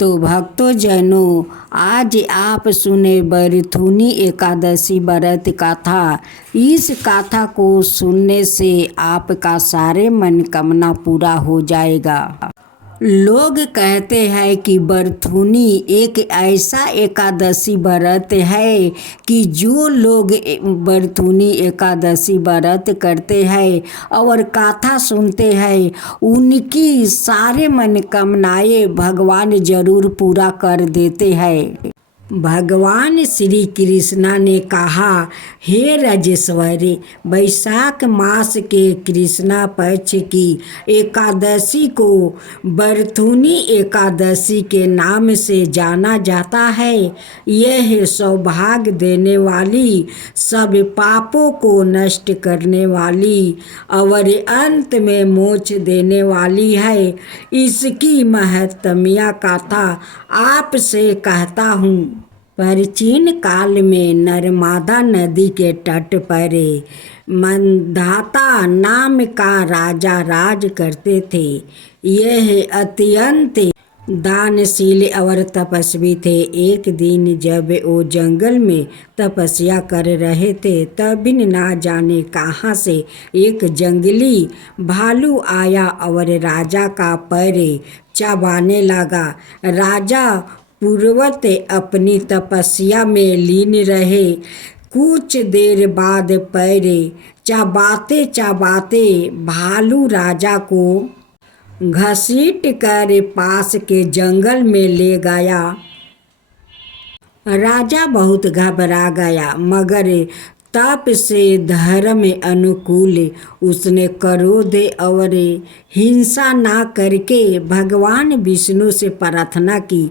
तो भक्तों जनों, आज आप सुने बरथुनी एकादशी व्रत कथा। इस कथा को सुनने से आपका सारे मनोकामना पूरा हो जाएगा। लोग कहते हैं कि बरथुनी एक ऐसा एकादशी व्रत है कि जो लोग बरथुनी एकादशी व्रत करते हैं और कथा सुनते हैं, उनकी सारे मनोकामनाएं भगवान जरूर पूरा कर देते हैं। भगवान श्री कृष्णा ने कहा, हे राजेश्वरी, वैशाख मास के कृष्णा पक्ष की एकादशी को बरथुनी एकादशी के नाम से जाना जाता है। यह सौभाग्य देने वाली, सब पापों को नष्ट करने वाली और अंत में मोक्ष देने वाली है। इसकी महत्म्य कथा आपसे कहता हूँ। प्राचीन काल में नर्मदा नदी के तट पर मंधाता नाम का राजा राज करते थे। यह अत्यंत दानशील और तपस्वी थे। एक दिन जब वो जंगल में तपस्या कर रहे थे, तभी ना जाने कहाँ से एक जंगली भालू आया और राजा का पैर चबाने लगा। राजा पूर्वत अपनी तपस्या में लीन रहे। कुछ देर बाद पैर चबाते चबाते भालू राजा को घसीट कर पास के जंगल में ले गया। राजा बहुत घबरा गया, मगर तप से धर्म अनुकूल उसने क्रोध और हिंसा ना करके भगवान विष्णु से प्रार्थना की।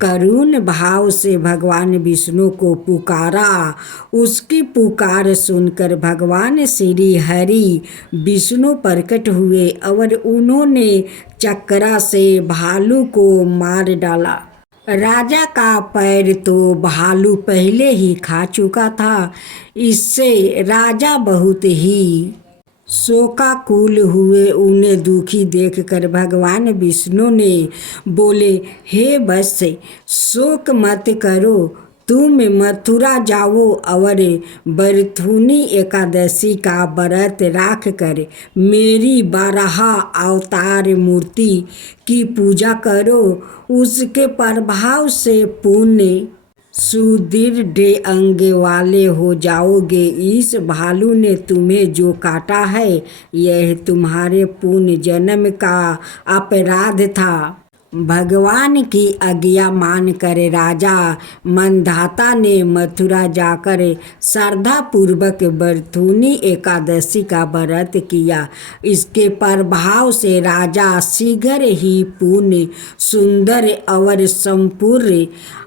करुण भाव से भगवान विष्णु को पुकारा। उसकी पुकार सुनकर भगवान श्री हरि विष्णु प्रकट हुए और उन्होंने चक्रा से भालू को मार डाला। राजा का पैर तो भालू पहले ही खा चुका था। इससे राजा बहुत ही शोकाकुल हुए। उन्हें दुखी देखकर भगवान विष्णु ने बोले, हे वत्स, शोक मत करो, तुम मथुरा जाओ और बरथुनी एकादशी का व्रत रख कर मेरी बारह अवतार मूर्ति की पूजा करो। उसके प्रभाव से पुण्य सुदृढ़ अंग वाले हो जाओगे। इस भालू ने तुम्हें जो काटा है, यह तुम्हारे पुण्य जन्म का अपराध था। भगवान की आज्ञा मानकर राजा मंधाता ने मथुरा जाकर श्रद्धा पूर्वक बरथुनी एकादशी का व्रत किया। इसके प्रभाव से राजा शीघ्र ही पूर्ण, सुंदर और संपूर्ण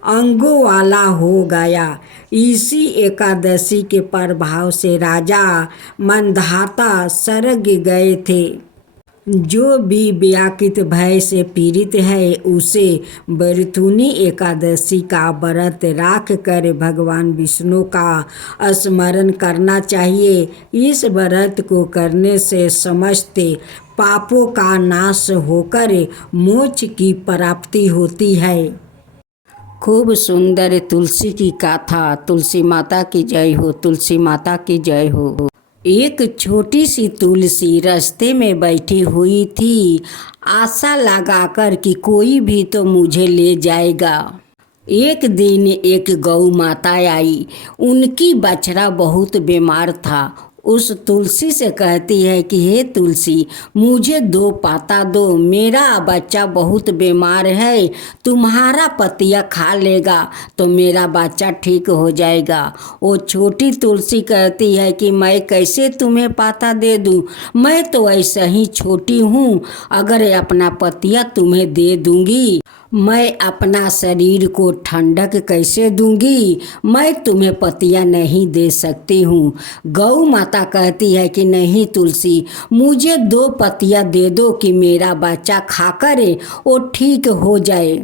अंगों वाला हो गया। इसी एकादशी के प्रभाव से राजा मंधाता स्वर्ग गए थे। जो भी व्याकुल भय से पीड़ित है, उसे बरथुनी एकादशी का व्रत रख कर भगवान विष्णु का स्मरण करना चाहिए। इस व्रत को करने से समस्त पापों का नाश होकर मोक्ष की प्राप्ति होती है। खूब सुंदर तुलसी की कथा। तुलसी माता की जय हो, तुलसी माता की जय हो। एक छोटी सी तुलसी रास्ते में बैठी हुई थी, आशा लगाकर कि कोई भी तो मुझे ले जाएगा। एक दिन एक गौ माता आई। उनकी बछड़ा बहुत बीमार था। उस तुलसी से कहती है कि हे तुलसी, मुझे 2 पाता दो, मेरा बच्चा बहुत बीमार है, तुम्हारा पतिया खा लेगा तो मेरा बच्चा ठीक हो जाएगा। वो छोटी तुलसी कहती है कि मैं कैसे तुम्हें पाता दे दूं, मैं तो ऐसा ही छोटी हूँ। अगर अपना पतिया तुम्हें दे दूंगी, मैं अपना शरीर को ठंडक कैसे दूंगी, मैं तुम्हें पतिया नहीं दे सकती हूँ। गौ माता कहती है कि नहीं तुलसी, मुझे 2 पतिया दे दो कि मेरा बच्चा खाकर वो ठीक हो जाए।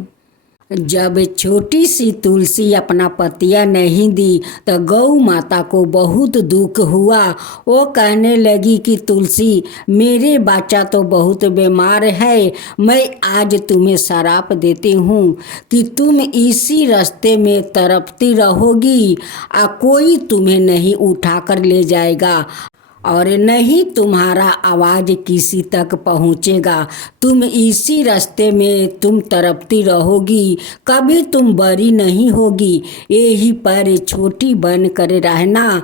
जब छोटी सी तुलसी अपना पतिया नहीं दी तो गौ माता को बहुत दुख हुआ। वो कहने लगी कि तुलसी, मेरे बच्चा तो बहुत बीमार है, मैं आज तुम्हें श्राप देती हूँ कि तुम इसी रास्ते में तड़पती रहोगी, कोई तुम्हें नहीं उठाकर ले जाएगा और नहीं तुम्हारा आवाज़ किसी तक पहुँचेगा। तुम इसी रास्ते में तुम तड़पती रहोगी, कभी तुम बड़ी नहीं होगी। यही पर छोटी बन कर रहना,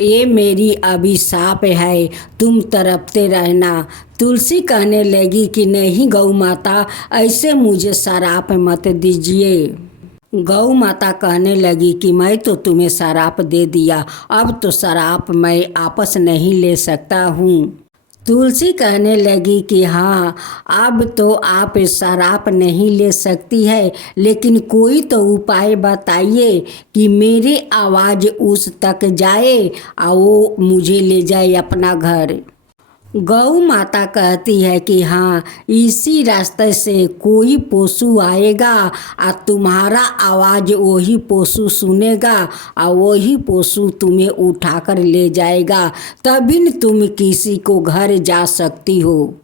ये मेरी अभिशाप है, तुम तड़पते रहना। तुलसी कहने लगी कि नहीं गौ माता, ऐसे मुझे श्राप मत दीजिए। गौ माता कहने लगी कि मैं तो तुम्हें श्राप दे दिया, अब तो श्राप मैं आपस नहीं ले सकता हूँ। तुलसी कहने लगी कि हाँ, अब तो आप श्राप नहीं ले सकती है, लेकिन कोई तो उपाय बताइए कि मेरी आवाज़ उस तक जाए और वो मुझे ले जाए अपना घर। गौ माता कहती है कि हाँ, इसी रास्ते से कोई पशु आएगा और तुम्हारा आवाज़ वही पशु सुनेगा और वही पशु तुम्हें उठाकर ले जाएगा, तभी तुम किसी को घर जा सकती हो।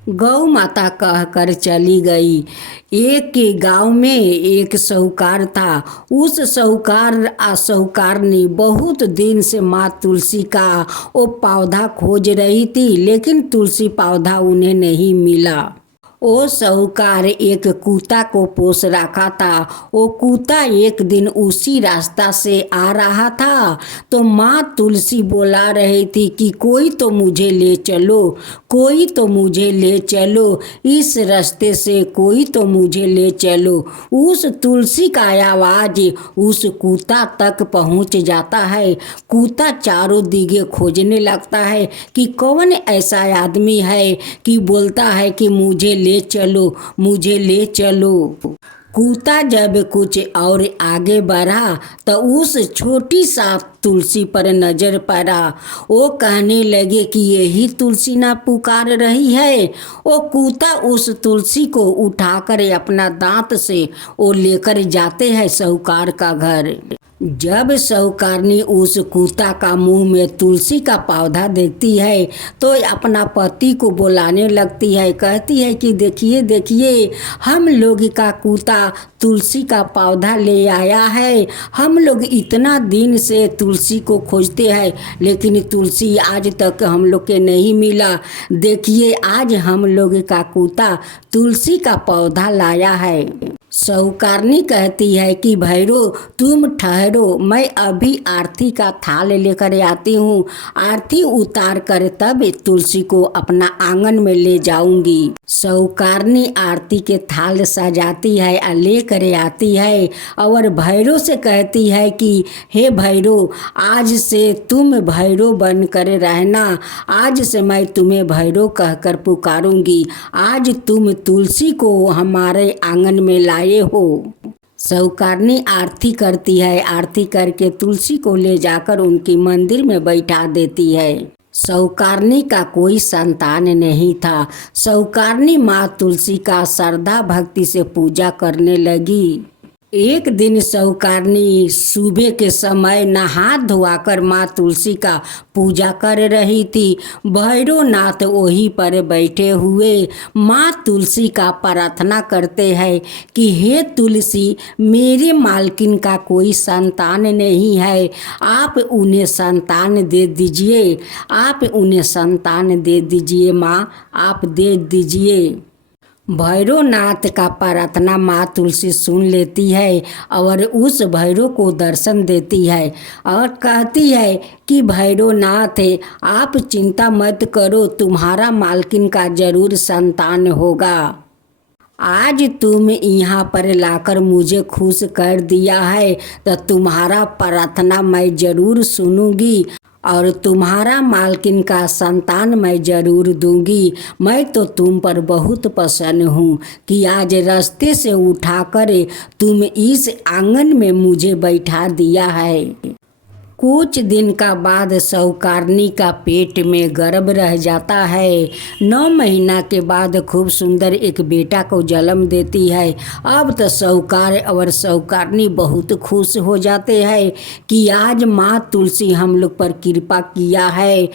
गौ माता कहकर चली गई। एक के गांव में एक साहूकार था। उस साहूकार ने बहुत दिन से माँ तुलसी का वो पौधा खोज रही थी, लेकिन तुलसी पौधा उन्हें नहीं मिला। वो साहूकार एक कुत्ता को पोस रखा था। वो कुत्ता एक दिन उसी रास्ता से आ रहा था, तो माँ तुलसी बोला रही थी कि कोई तो मुझे ले चलो, कोई तो मुझे ले चलो, इस रास्ते से कोई तो मुझे ले चलो। उस तुलसी का आवाज़ उस कुत्ता तक पहुँच जाता है। कुत्ता चारों दिगे खोजने लगता है कि कौन ऐसा आदमी है कि बोलता है कि मुझे ले चलो, मुझे ले चलो। कुत्ता जब कुछ और आगे बढ़ा तो उस छोटी सा तुलसी पर नजर पड़ा। वो कहने लगे कि यही तुलसी ना पुकार रही है। वो कुत्ता उस तुलसी को उठाकर अपना दांत से वो लेकर जाते हैं साहूकार का घर। जब साहूकारनी उस कुत्ता का मुंह में तुलसी का पौधा देखती है तो अपना पति को बुलाने लगती है। कहती है कि देखिए देखिए, हम लोग का कुत्ता तुलसी का पौधा ले आया है। हम लोग इतना दिन से तुलसी को खोजते हैं, लेकिन तुलसी आज तक हम लोग के नहीं मिला। देखिए, आज हम लोग का कुत्ता तुलसी का पौधा लाया है। साहूकारनी कहती है कि भैरो तुम ठहरो, मैं अभी आरती का थाल लेकर आती हूँ। आरती उतार कर तब तुलसी को अपना आंगन में ले जाऊंगी। साहूकारनी आरती के थाल सजाती है और लेकर आती है और भैरो से कहती है कि हे भैरो, आज से तुम भैरो बन कर रहना। आज से मैं तुम्हें भैरो कहकर पुकारूंगी। आज तुम तुलसी को हमारे आंगन में लाए हो। साहूकारनी आरती करती है। आरती करके तुलसी को ले जाकर उनकी मंदिर में बैठा देती है। साहूकारनी का कोई संतान नहीं था। साहूकारनी माँ तुलसी का श्रद्धा भक्ति से पूजा करने लगी। एक दिन साहूकारनी सुबह के समय नहा धोआकर माँ तुलसी का पूजा कर रही थी। भैरवनाथ वहीं पर बैठे हुए माँ तुलसी का प्रार्थना करते हैं कि हे तुलसी, मेरे मालकिन का कोई संतान नहीं है, आप उन्हें संतान दे दीजिए, आप उन्हें संतान दे दीजिए माँ, आप दे दीजिए। भैरवनाथ का प्रार्थना माँ तुलसी सुन लेती है और उस भैरव को दर्शन देती है और कहती है कि भैरवनाथ, आप चिंता मत करो, तुम्हारा मालकिन का जरूर संतान होगा। आज तुम यहाँ पर लाकर मुझे खुश कर दिया है तो तुम्हारा प्रार्थना मैं जरूर सुनूंगी और तुम्हारा मालकिन का संतान मैं जरूर दूंगी। मैं तो तुम पर बहुत प्रसन्न हूँ कि आज रास्ते से उठाकर तुम इस आंगन में मुझे बैठा दिया है। कुछ दिन का बाद सौकारनी का पेट में गर्भ रह जाता है। 9 महीना के बाद खूब सुंदर एक बेटा को जन्म देती है। अब तो सौकार और सौकारनी बहुत खुश हो जाते हैं कि आज माँ तुलसी हम लोग पर कृपा किया है।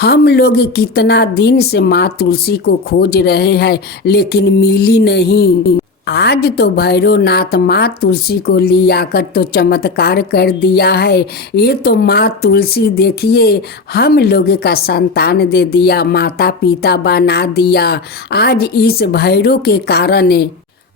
हम लोग कितना दिन से माँ तुलसी को खोज रहे हैं लेकिन मिली नहीं। आज तो भैरवनाथ माँ तुलसी को ले आकर तो चमत्कार कर दिया है। ये तो माँ तुलसी देखिए हम लोग का संतान दे दिया, माता पिता बना दिया। आज इस भैरव के कारण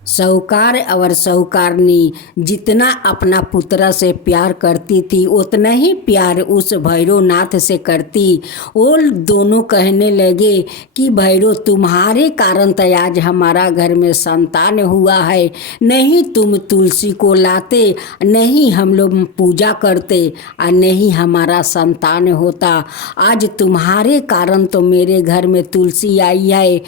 सौकार और सौकारनी जितना अपना पुत्र से प्यार करती थी उतना ही प्यार उस भैरवनाथ से करती। वो दोनों कहने लगे कि भैरव तुम्हारे कारण तो आज हमारा घर में संतान हुआ है, नहीं तुम तुलसी को लाते, नहीं हम लोग पूजा करते और नहीं हमारा संतान होता। आज तुम्हारे कारण तो मेरे घर में तुलसी आई है।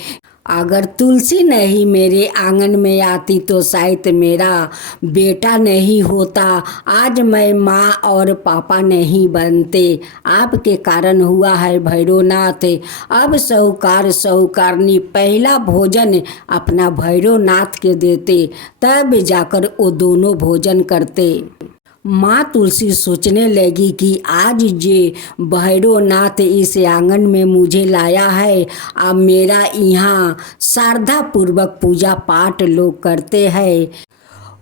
अगर तुलसी नहीं मेरे आंगन में आती तो शायद मेरा बेटा नहीं होता। आज मैं माँ और पापा नहीं बनते, आपके कारण हुआ है भैरवनाथ। अब सौकार सौकारनी पहला भोजन अपना भैरवनाथ के देते, तब जाकर वो दोनों भोजन करते। माँ तुलसी सोचने लगी कि आज जे भैरवनाथ इस आंगन में मुझे लाया है, अब मेरा यहाँ श्रद्धा पूर्वक पूजा पाठ लोग करते हैं।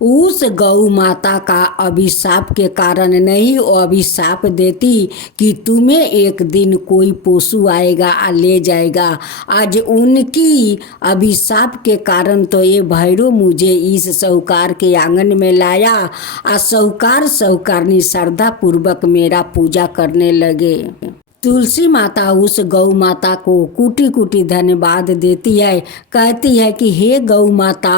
उस गौ माता का अभिशाप के कारण नहीं, वो अभिशाप देती कि तुम्हें एक दिन कोई पशु आएगा और ले जाएगा। आज उनकी अभिशाप के कारण तो ये भैरव मुझे इस सौकार के आंगन में लाया और सौकार सौकारनी श्रद्धा पूर्वक मेरा पूजा करने लगे। तुलसी माता उस गौ माता को कुटी कुटी धन्यवाद देती है, कहती है कि हे गौ माता,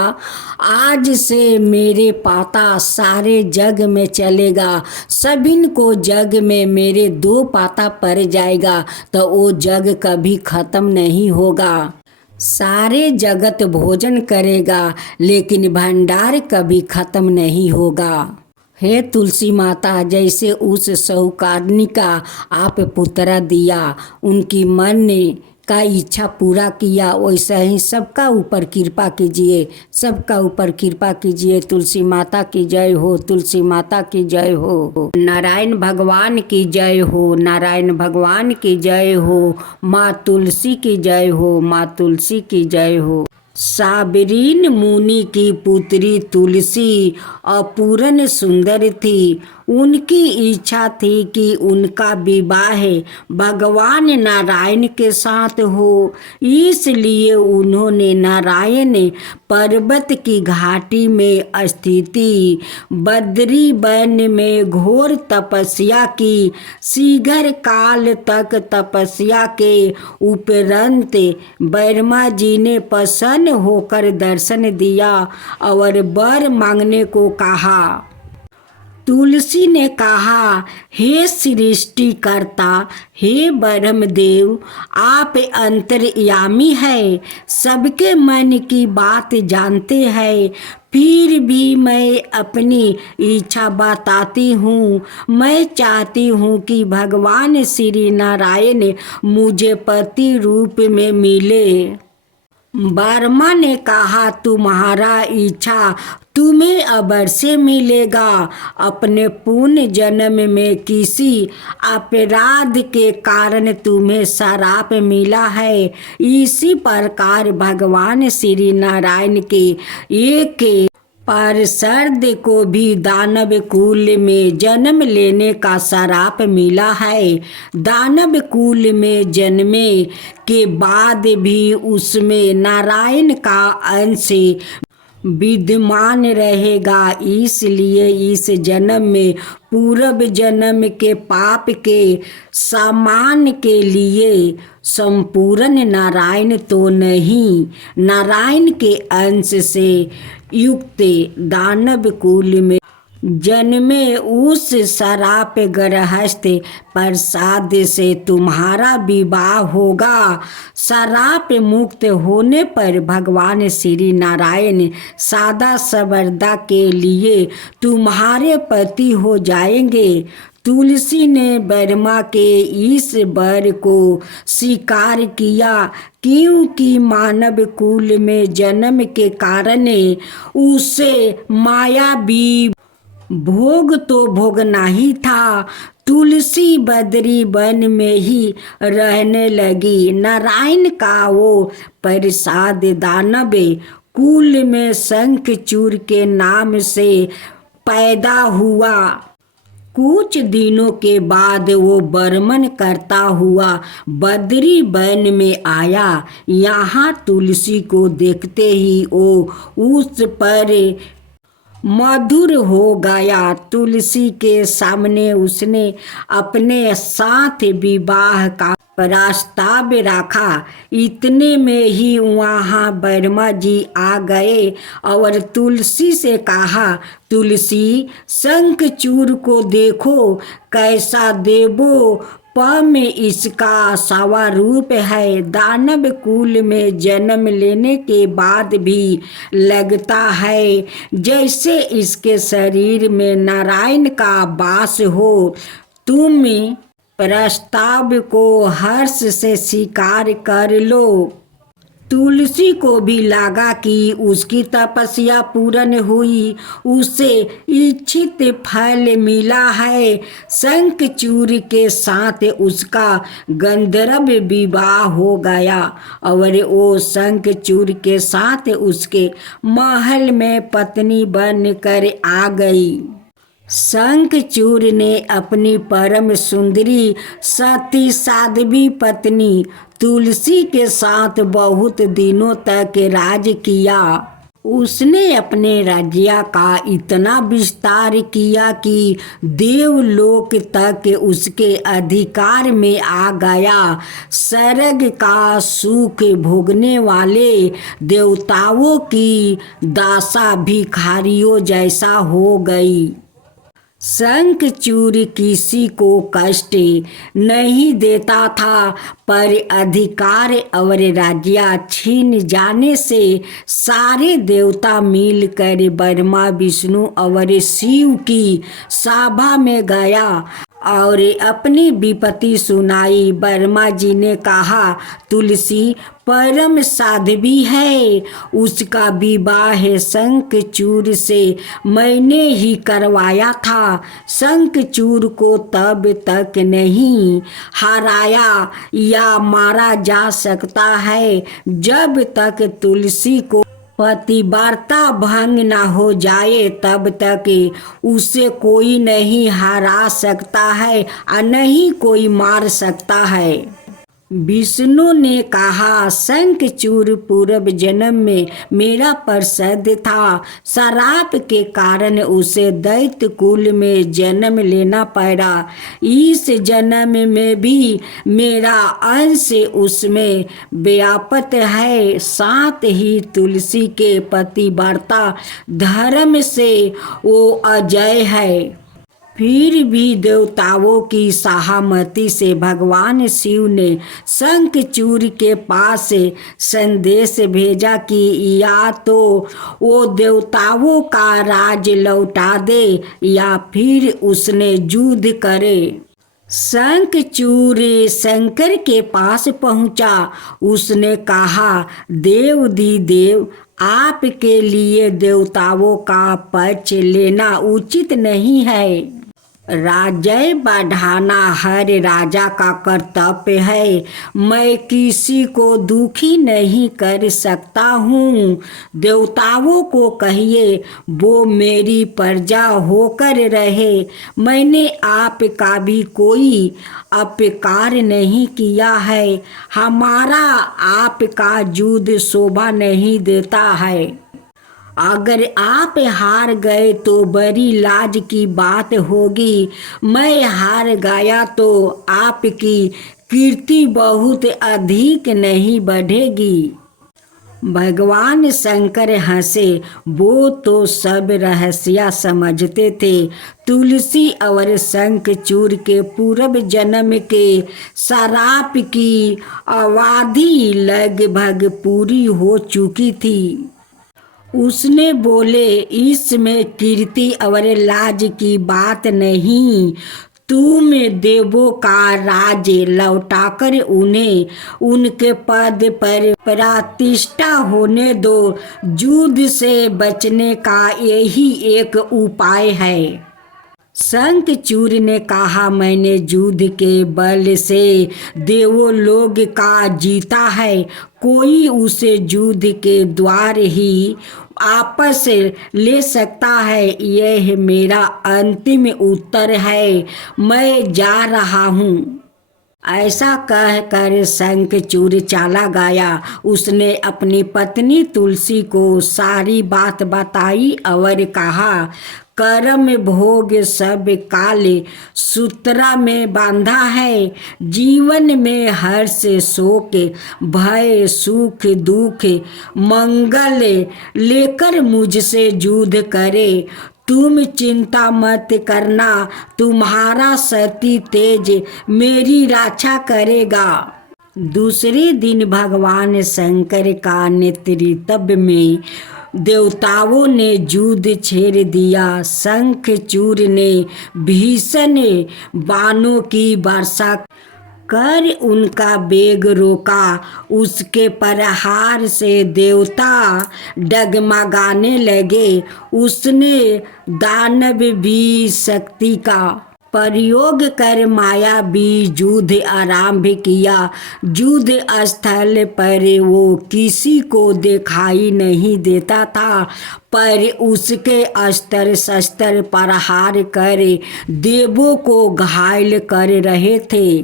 आज से मेरे पाता सारे जग में चलेगा, सभी को जग में मेरे 2 पाता पड़ जाएगा तो वो जग कभी खत्म नहीं होगा। सारे जगत भोजन करेगा लेकिन भंडार कभी खत्म नहीं होगा। हे तुलसी माता, जैसे उस सौकारनी का आप पुत्र दिया, उनकी मन का इच्छा पूरा किया, वैसा ही सबका ऊपर कृपा कीजिए, सबका ऊपर कृपा कीजिए। तुलसी माता की जय हो, तुलसी माता की जय हो, नारायण भगवान की जय हो, नारायण भगवान की जय हो, माँ तुलसी की जय हो, माँ तुलसी की जय हो। साबरीन मुनि की पुत्री तुलसी अपूर्ण सुंदर थी। उनकी इच्छा थी कि उनका विवाह भगवान नारायण के साथ हो, इसलिए उन्होंने नारायण पर्वत की घाटी में स्थिति बद्री वन में घोर तपस्या की। शीघ्र काल तक तपस्या के उपरंत ब्रह्मा जी ने प्रसन्न होकर दर्शन दिया और वर मांगने को कहा। तुलसी ने कहा, हे सृष्टिकर्ता, हे ब्रह्मदेव, आप अंतर्यामी है, सबके मन की बात जानते हैं, फिर भी मैं अपनी इच्छा बताती हूँ। मैं चाहती हूँ कि भगवान श्री नारायण मुझे पति रूप में मिले। ब्रह्मा ने कहा, तुम्हारा इच्छा तुम्हें अवश्य मिलेगा। अपने पुण्य जन्म में किसी अपराध के कारण तुम्हें श्राप मिला है, इसी प्रकार भगवान श्री नारायण के एक पार्षद को भी दानव कुल में जन्म लेने का श्राप मिला है। दानव कुल में जन्मे के बाद भी उसमें नारायण का अंश विद्यमान रहेगा, इसलिए इस जन्म में पूर्व जन्म के पाप के सामान के लिए संपूर्ण नारायण तो नहीं, नारायण के अंश से युक्त दानव कुल में जन्मे उस श्राप ग्रस्त प्रसाद से तुम्हारा विवाह होगा। श्राप मुक्त होने पर भगवान श्री नारायण सदा सर्वदा के लिए तुम्हारे पति हो जाएंगे। तुलसी ने ब्रह्मा के इस वर को स्वीकार किया, क्योंकि मानव कुल में जन्म के कारण उसे मायावी भोग तो भोगना ही था। तुलसी बद्री वन में ही रहने लगी। नारायण का वो प्रसाद दानव कुल में शंखचूड़ के नाम से पैदा हुआ। कुछ दिनों के बाद वो बर्मन करता हुआ बद्री वन में आया। यहाँ तुलसी को देखते ही वो उस पर मधुर हो गया। तुलसी के सामने उसने अपने साथ विवाह का प्रस्ताव रखा। इतने में ही वहाँ ब्रह्मा जी आ गए और तुलसी से कहा, तुलसी, शंखचूड़ को देखो, कैसा देवो में इसका स्वरूप है। दानव कुल में जन्म लेने के बाद भी लगता है जैसे इसके शरीर में नारायण का वास हो। तुम प्रस्ताव को हर्ष से स्वीकार कर लो। तुलसी को भी लगा कि उसकी तपस्या पूर्ण हुई, उसे इच्छित फल मिला है। शंखचूड़ के साथ उसका गंधर्व विवाह हो गया और वो शंखचूड़ के साथ उसके महल में पत्नी बनकर आ गई। शंखचूड़ ने अपनी परम सुंदरी सती साध्वी पत्नी तुलसी के साथ बहुत दिनों तक राज किया। उसने अपने राज्य का इतना विस्तार किया कि देवलोक तक उसके अधिकार में आ गया। स्वर्ग का सुख भोगने वाले देवताओं की दशा भिखारियों जैसा हो गई। शंखचूड़ किसी को कष्ट नहीं देता था, पर अधिकार और राज्य छीन जाने से सारे देवता मिलकर ब्रह्मा, विष्णु और शिव की सभा में गया और अपनी विपत्ति सुनाई। ब्रह्मा जी ने कहा, तुलसी परम साध्वी है, उसका विवाह शंखचूड़ से मैंने ही करवाया था। शंखचूड़ को तब तक नहीं हराया या मारा जा सकता है जब तक तुलसी को पतिव्रता भंग न हो जाए। तब तक उसे कोई नहीं हरा सकता है और नहीं कोई मार सकता है। विष्णु ने कहा, शंखचूड़ पूर्व जन्म में मेरा पार्षद था। श्राप के कारण उसे दैत्य कुल में जन्म लेना पड़ा। इस जन्म में भी मेरा अंश उसमें व्याप्त है। साथ ही तुलसी के पतिव्रता धर्म से वो अजय है। फिर भी देवताओं की सहमति से भगवान शिव ने शंखचूड़ के पास संदेश भेजा कि या तो वो देवताओं का राज लौटा दे या फिर उसने युद्ध करे। शंखचूड़ शंकर के पास पहुंचा। उसने कहा, देव, आपके लिए देवताओं का पक्ष लेना उचित नहीं है। राज्य बढ़ाना हर राजा का कर्तव्य है। मैं किसी को दुखी नहीं कर सकता हूँ। देवताओं को कहिए वो मेरी प्रजा होकर रहे। मैंने आपका भी कोई अपकार नहीं किया है। हमारा आपका युद्ध शोभा नहीं देता है। अगर आप हार गए तो बड़ी लाज की बात होगी। मैं हार गया तो आपकी कीर्ति बहुत अधिक नहीं बढ़ेगी। भगवान शंकर हंसे। वो तो सब रहस्य समझते थे। तुलसी और शंखचूड़ के पूर्व जन्म के श्राप की अवधि लगभग पूरी हो चुकी थी। उसने बोले, इसमें कीर्ति और लाज की बात नहीं। तुम देवों का राज लौटाकर उन्हें उनके पद पर प्रतिष्ठा होने दो। युद्ध से बचने का यही एक उपाय है। शंखचूड़ ने कहा, मैंने युद्ध के बल से देवों लोग का जीता है। कोई उसे युद्ध के द्वार ही आपस ले सकता है। यह मेरा अंतिम उत्तर है। मैं जा रहा हूँ। ऐसा कहकर शंखचूड़ चला गया। उसने अपनी पत्नी तुलसी को सारी बात बताई और कहा, कर्म भोग सब काल सूत्र में बांधा है। जीवन में हर्ष शोक भय सुख दुख मंगल लेकर मुझसे युद्ध करे। तुम चिंता मत करना, तुम्हारा सती तेज मेरी रक्षा करेगा। दूसरे दिन भगवान शंकर का नेतृत्व में देवताओं ने युद्ध छेड़ दिया। शंखचूड़ ने भीषण बाणों की वर्षा कर उनका वेग रोका। उसके प्रहार से देवता डगमगाने लगे। उसने दानव भी शक्ति का प्रयोग कर मायावी युद्ध आरंभ किया। युद्ध स्थल पर वो किसी को दिखाई नहीं देता था, पर उसके अस्त्र शस्त्र प्रहार कर देवों को घायल कर रहे थे।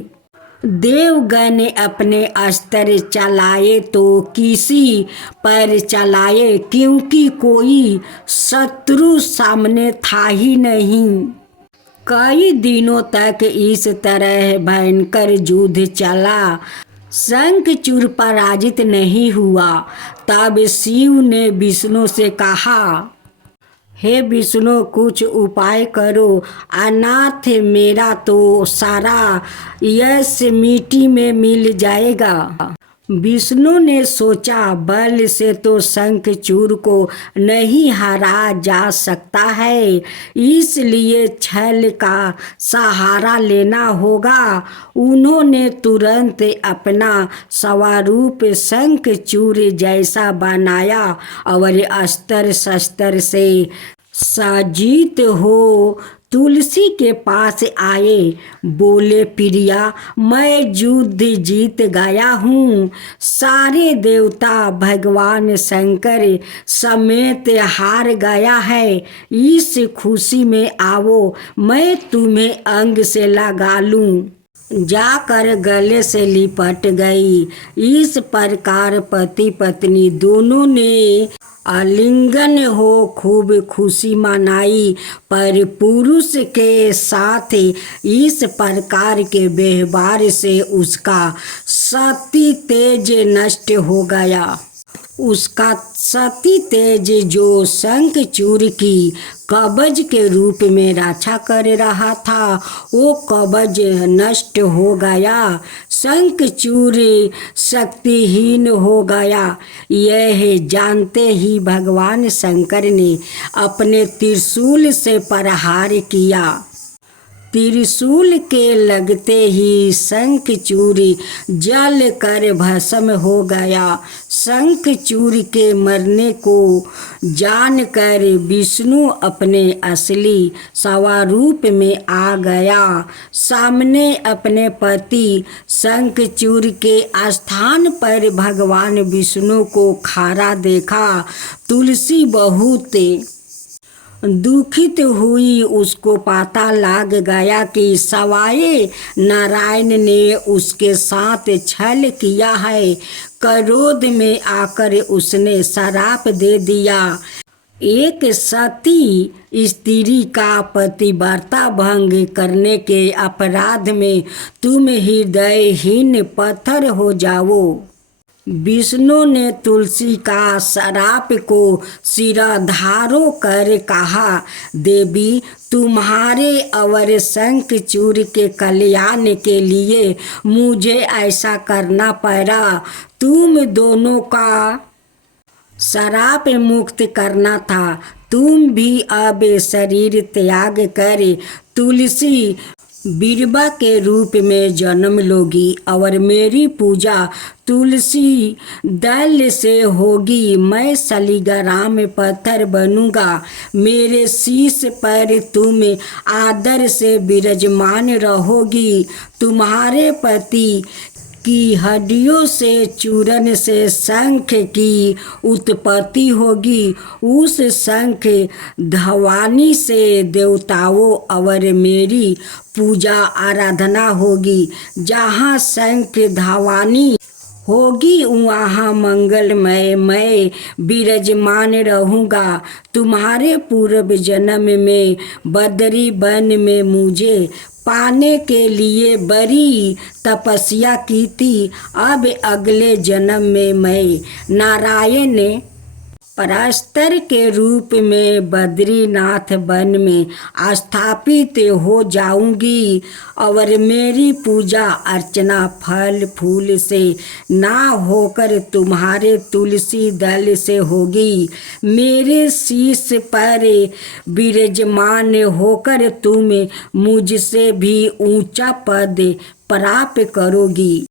देवगण अपने अस्त्र चलाए तो किसी पर चलाए, क्योंकि कोई शत्रु सामने था ही नहीं। कई दिनों तक इस तरह भयंकर युद्ध चला। शंखचूड़ पराजित नहीं हुआ। तब शिव ने विष्णु से कहा, हे विष्णु, कुछ उपाय करो। अनाथ मेरा तो सारा यश मिट्टी में मिल जाएगा। विष्णु ने सोचा, बल से तो शंखचूड़ को नहीं हरा जा सकता है, इसलिए छल का सहारा लेना होगा। उन्होंने तुरंत अपना स्वरूप शंखचूड़ जैसा बनाया और अस्त्र शस्त्र से सज्जित हो तुलसी के पास आए। बोले, प्रिया, मैं युद्ध जीत गया हूँ। सारे देवता भगवान शंकर समेत हार गया है। इस खुशी में आओ, मैं तुम्हें अंग से लगा लूँ। जाकर गले से लिपट गई। इस प्रकार पति पत्नी दोनों ने आलिंगन हो खूब खुशी मनाई। पर पुरुष के साथ इस प्रकार के व्यवहार से उसका सती तेज नष्ट हो गया। उसका सती तेज जो शंखचूड़ की कवच के रूप में रक्षा कर रहा था, वो कवच नष्ट हो गया। शंखचूड़ शक्तिहीन हो गया। यह जानते ही भगवान शंकर ने अपने त्रिशूल से प्रहार किया। त्रिशूल के लगते ही शंखचूड़ जल कर भस्म हो गया। शंखचूड़ के मरने को जानकर विष्णु अपने असली स्वरूप में आ गया। सामने अपने पति शंखचूड़ के स्थान पर भगवान विष्णु को खड़ा देखा। तुलसी बहुत दुखित हुई। उसको पता लग गया कि सवाए नारायण ने उसके साथ छल किया है। क्रोध में आकर उसने श्राप दे दिया। एक सती स्त्री का पतिव्रता भंग करने के अपराध में तुम हृदयहीन पत्थर हो जाओ। विष्णु ने तुलसी का श्राप को सिरधारो कर कहा, देवी, तुम्हारे और शंखचूड़ के कल्याण के लिए मुझे ऐसा करना पड़ा। तुम दोनों का श्राप मुक्त करना था। तुम भी अब शरीर त्याग कर तुलसी बिरबा के रूप में जन्म लोगी और मेरी पूजा तुलसी दल से होगी। मैं सलीग्राम पत्थर बनूंगा, मेरे शीश पर तुम आदर से विराजमान रहोगी। तुम्हारे पति की हड्डियों से चूरन से शंख की उत्पत्ति होगी। उस शंख ध्वनि से देवताओं और मेरी पूजा आराधना होगी। जहाँ शंख ध्वनि होगी वहाँ मंगलमय मैं विराजमान रहूँगा। तुम्हारे पूर्व जन्म में बदरी वन में मुझे पाने के लिए बड़ी तपस्या की थी। अब अगले जन्म में मैं नारायण परास्तर के रूप में बद्रीनाथ वन में स्थापित हो जाऊंगी और मेरी पूजा अर्चना फल फूल से ना होकर तुम्हारे तुलसी दल से होगी। मेरे शीश पर विराजमान होकर तुम मुझसे भी ऊंचा पद प्राप्त करोगी।